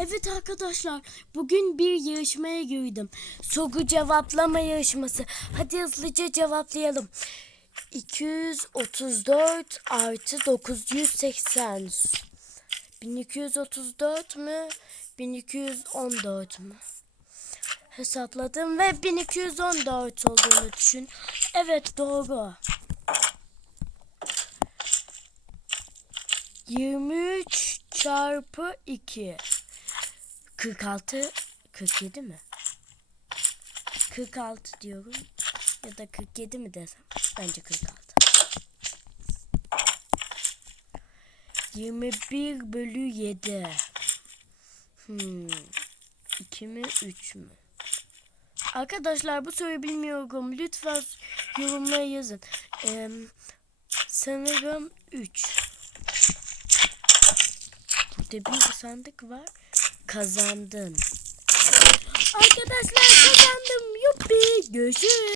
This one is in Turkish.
Evet arkadaşlar bugün bir yarışmaya girdim. Soru cevaplama yarışması. Hadi hızlıca cevaplayalım. 234 artı 980. 1234 mü? 1214 mü? Hesapladım ve 1214 olduğunu düşün. Evet doğru. 23 çarpı 2. 46 47 mi? 46 diyorum. Ya da 47 mi desem? Bence 46. 21 bölü 7. Hmm. 2 mi 3 mü? Arkadaşlar bu soruyu bilmiyorum. Lütfen yorumlara yazın. Ee, sanırım 3. Burada bir sandık var. Kazandın. Arkadaşlar kazandım. Yuppi. Görüşürüz.